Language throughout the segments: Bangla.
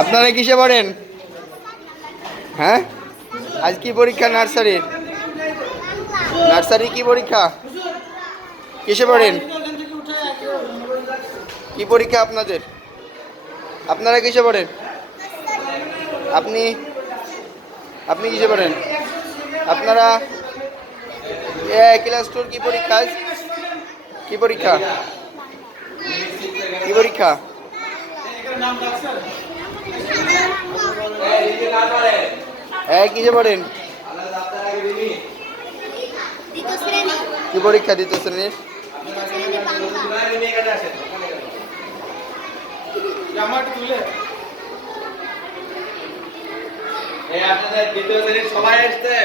আপনারা কিসে পড়েন? হ্যাঁ, আজ কি পরীক্ষা নার্সারির? নার্সারি কি পরীক্ষা? কিসে পড়েন? কি পরীক্ষা আপনাদের? আপনারা কিসে পড়েন? আপনি আপনি কিসে পড়েন? আপনারা ক্লাস 2 কি পরীক্ষা? কি পরীক্ষা? কি পরীক্ষা? কিসে পড়েন? কি পরীক্ষা দ্বিতীয় শ্রেণীর? আপনাদের দ্বিতীয় শ্রেণীর সবাই এসছে।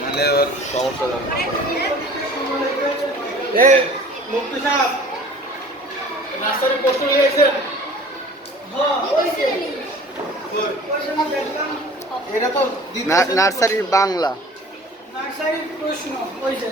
নাহলে ওর সমস্যা মুক্তি সাহেব নার্সারি প্রশ্ন নিয়েছেন। এটা তো নার্সারির বাংলা। নার্সারির প্রশ্ন ওই যে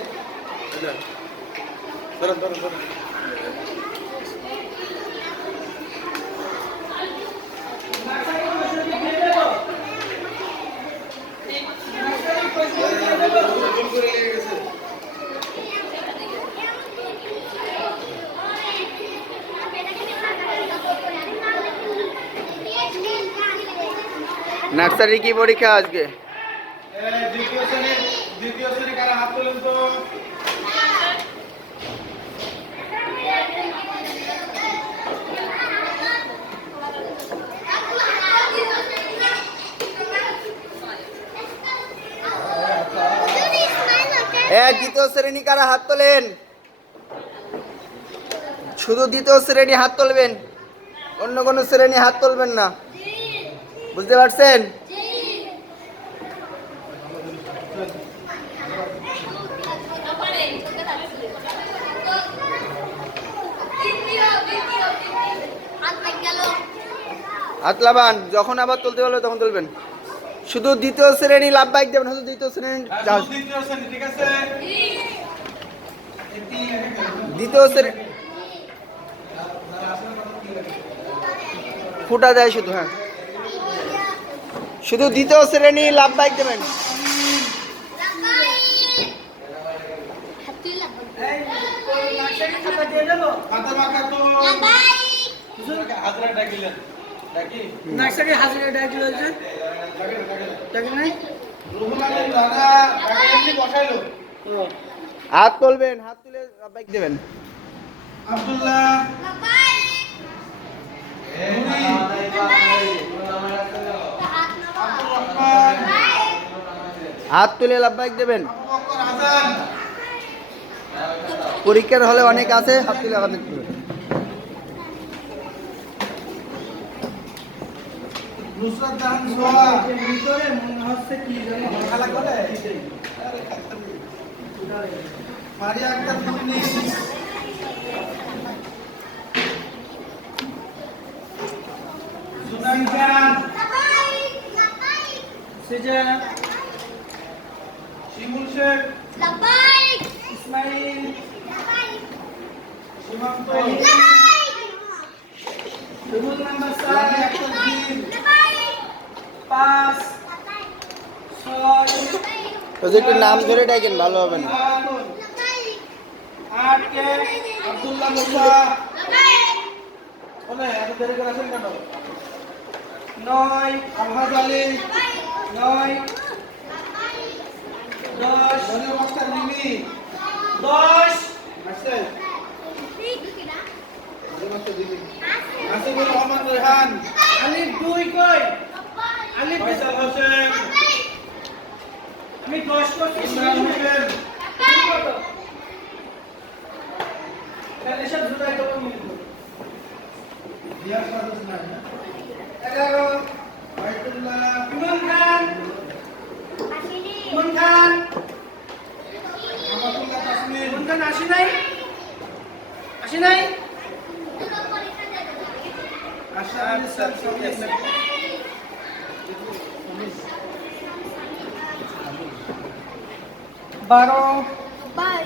নার্সারি কি পরীক্ষা আজকে? দ্বিতীয় শ্রেণী কারা হাত তোলেন তো? দ্বিতীয় শ্রেণী কারা হাত তোলেন? শুধু দ্বিতীয় শ্রেণী হাত তুলবেন, অন্য কোনো শ্রেণী হাত তুলবেন না, বুঝতে পারছেন? হাত লাবান, যখন আবার তুলতে বলবে তখন তুলবেন। শুধু দ্বিতীয় শ্রেণী লাভ বাইক দেবেন, শুধু দ্বিতীয় শ্রেণী। ঠিক আছে, দ্বিতীয় শ্রেণী ফুটা দেয় শুধু। হ্যাঁ, শুধু দ্বিতীয় শ্রেণী লাভ বাইক দেবেন। নার্সারি হাজিরা ডাকিল নাই হাত তুলবেন, হাত তুলে লাভ বাইক দেবেন। আব্দুল্লাহ হাত তুলে লাভ বাইক দেবেন। পরীক্ষার হলে অনেক আছে, হাত তুলে আবার দেখতে হবে। নুসরাত জাহান সোহা ভিতরে মনে হচ্ছে কি জানি খেলা করে মারিয়া আক্তার মুন্নি সুনাইজা সেজা শিমুল শেখ ইসমাইল সীমান্ত রুল নাম্বার রানি 7 আক্তার দিন 5 6 একটু নাম ধরে ডাকেন, ভালো হবে না। 8 কে আব্দুল্লাহ মুসা বলে এত দেরি করে আছেন কেন? 9 আলহাজ আলী 9 10 মনির মাস্টার মিমি 10 আসছে নাসিবুর রহমান রেহান আলিফ 2 কই আলিফ ফয়সাল হোসেন আমি 10 করছি ইমরান হোসেন কত তাহলে সব জুড়াই কত মিনিট রিয়াজ ফারুক নাই 11 বাইতুল্লাহ ইমন খান ইমন খান আমাতুল্লাহ তাসমিন ইমন খান আসি নাই আশরাফুল ইসলাম সবিয়া 12 বাই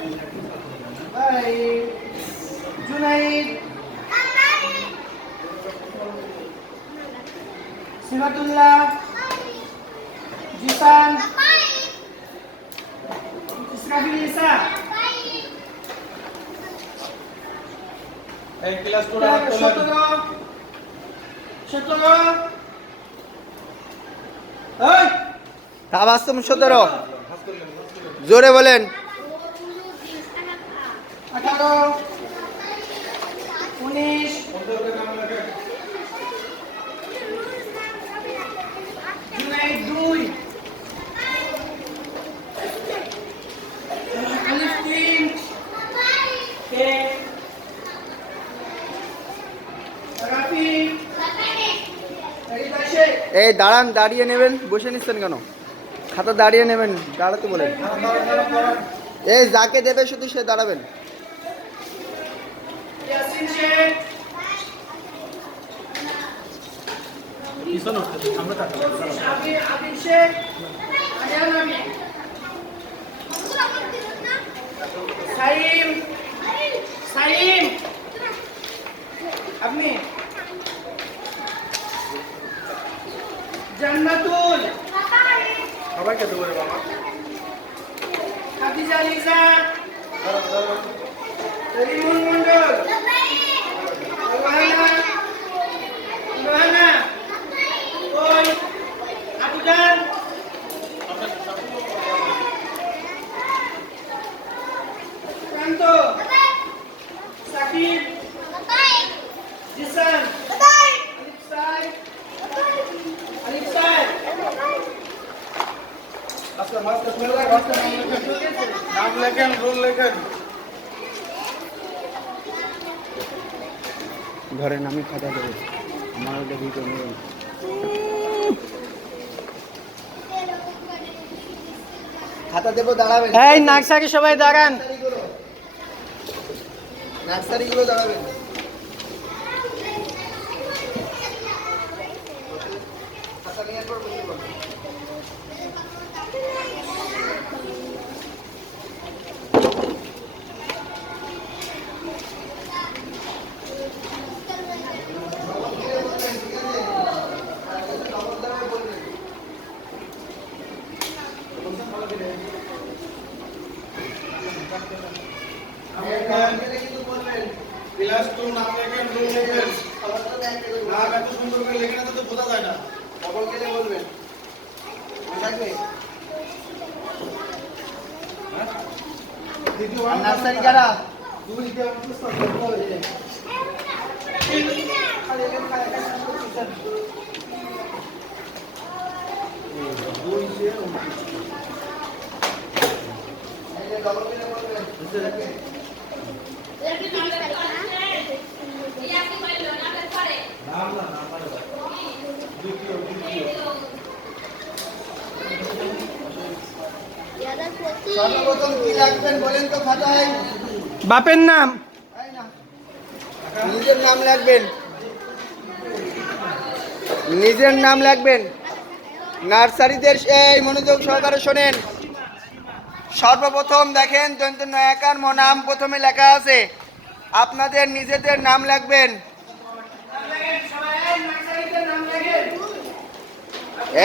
জুনাইদ সিমাতুল্লাহ জিসান ইসরাফিল ইসা এই ক্লাস টু হাত তোলেন 17 এই তাবাসসুম 17 জোরে বলেন 18 19 বন্ধুদের নাম লেখেন জুনাইদ 2 আলিফ 3 কে রাফি রিবাশে এই দাঁড়ান, দাঁড়িয়ে নেবেন, বসে নিচ্ছেন কেন? খাতা দাঁড়িয়ে নেবেন, দাঁড়াতে বলেন। এই যাকে দেবে শুধু সে দাঁড়াবেন। ইয়াসিন শেখ পিছন উঠতে আমরা কাটতে আবিদ শেখ আরিয়ান আমি সাইম সাইম আপনি জান্নাতুল সবাইকে দেবো রে বাবা খাদিজা লিজা রিমন মন্ডল রোহানা রোহানা ওই আবুজান কান্ত সাকিব জিসান আলিফ সাইদ আলিফ সাইদ আচ্ছা মাস্টার মেলা করতে নাম লেখেন রোল লেখেন ধরেন আমি খাতা দেবো, আমার ওটা ভিডিও নেবেন। খাতা দেবো, দাঁড়াবেন। এই নার্সারি সবাই দাঁড়ান নার্সারিগুলো দাঁড়াবেন। খাতা নিয়ে পর বসে পড়ুন। ক্লাস টু নাম লেখেন রোল লেখেন নাম এত সুন্দর করে লেখেন তো বোঝা যায় না খবর কেটে বলবেন, মনে থাকবে? আর নার্সারি কারা? সর্বপ্রথম কি লাগবেন বলেন তো খাতায়? বাপের নাম তাই না? নিজের নাম লাগবেন, নিজের নাম লাগবেন। নার্সারিদের এই মনোযোগ সহকারে শোনেন। সর্বপ্রথম দেখেন দন্ত্য নয়াকার নাম প্রথমে লেখা আছে, আপনাদের নিজেদের নাম লাগবেন।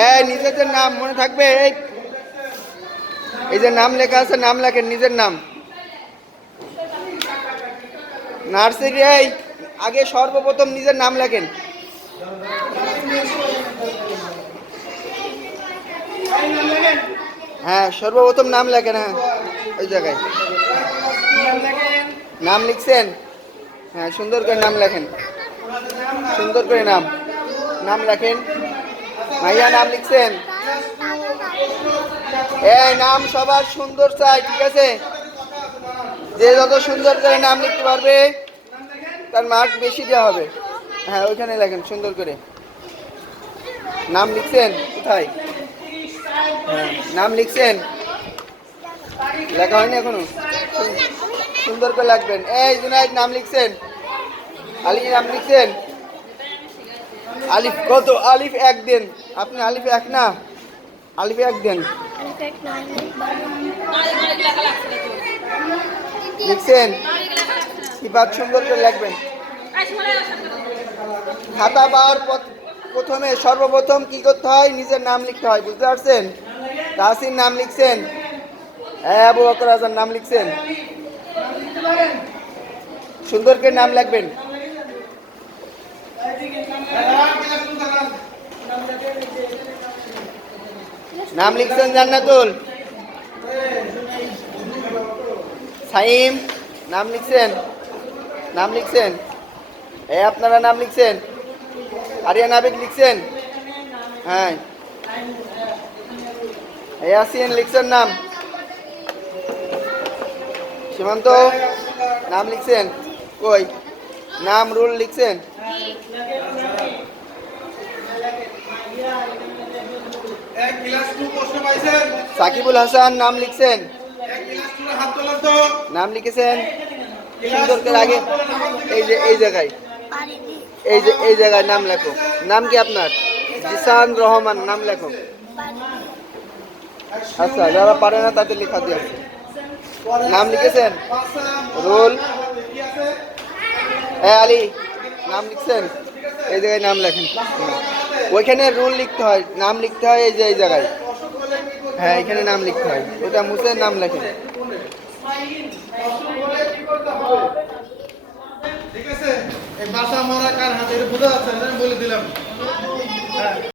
এই নিজেদের নাম মনে থাকবে। এই যে নাম লেখা আছে, নাম লেখেন, নিজের নাম। নার্সারি এই আগে সর্বপ্রথম নিজের নাম লেখেন। হ্যাঁ সর্বপ্রথম নাম লেখেন। হ্যাঁ ওই জায়গায় নাম লিখছেন। হ্যাঁ সুন্দর করে নাম লেখেন, সুন্দর করে নাম নাম লেখেন। ভাইয়া নাম লিখছেন? এই নাম সবার সুন্দর চাই, ঠিক আছে? যে যত সুন্দর করে নাম লিখতে পারবে তার মার্ক বেশি দেওয়া হবে। হ্যাঁ ওইখানে লেখেন সুন্দর করে। নাম লিখছেন কোথায়? হ্যাঁ নাম লিখছেন? লেখা হয়নি এখনো? সুন্দর করে লাগবেন। এই জুনাইদ নাম লিখছেন? আলী নাম লিখছেন? আলিফ কত? আলিফ 1 দেন। আপনি আলিফ 1 না, আলিফ 1 দেন। perfect 9 লিখছেন? সিফাত সুন্দর করে লিখবেন। খাতা পাওয়ার প্রথমে সর্বপ্রথম কি করতে হয়? নিজের নাম লিখতে হয়, বুঝতে পারছেন? তাসির নাম লিখছেন? হ্যাঁ, আবু বকর আজান নাম লিখছেন? সুন্দর করে নাম লিখবেন। নাম লিখছেন জান্নাতুল? সাইম নাম লিখছেন? নাম লিখছেন? আপনারা নাম লিখছেন? আরিয়ান আবেগ লিখছেন? হ্যাঁ। ইয়াসিন লিখছেন নাম? সীমান্ত নাম লিখছেন? কই নাম? রুল লিখছেন? এক ক্লাস 2 প্রশ্ন পাইছেন? সাকিবুল হাসান নাম লিখছেন? এক ক্লাস 2 হাত তোলেন তো। নাম লিখেছেন? সুন্দর করে আগে এই জায়গায় এই জায়গায় নাম লেখো। নাম কি আপনার? জিসান রহমান নাম লেখো। আচ্ছা, যারা পারে না তাদের লেখা দিয়ে আছে। নাম লিখেছেন? রোল আলী নাম লিখছেন? এই জায়গায় নাম লেখেন। ওইখানে রুল লিখতে হয়, নাম লিখতে হয় এই যে এই জায়গায়। হ্যাঁ, এখানে নাম লিখতে হয়, ওটা মুছে নাম লেখেন। ঠিক আছে, এই বাসা মারা কার হাতে এটা বোঝা যাচ্ছে না, আমি বলে দিলাম। হ্যাঁ।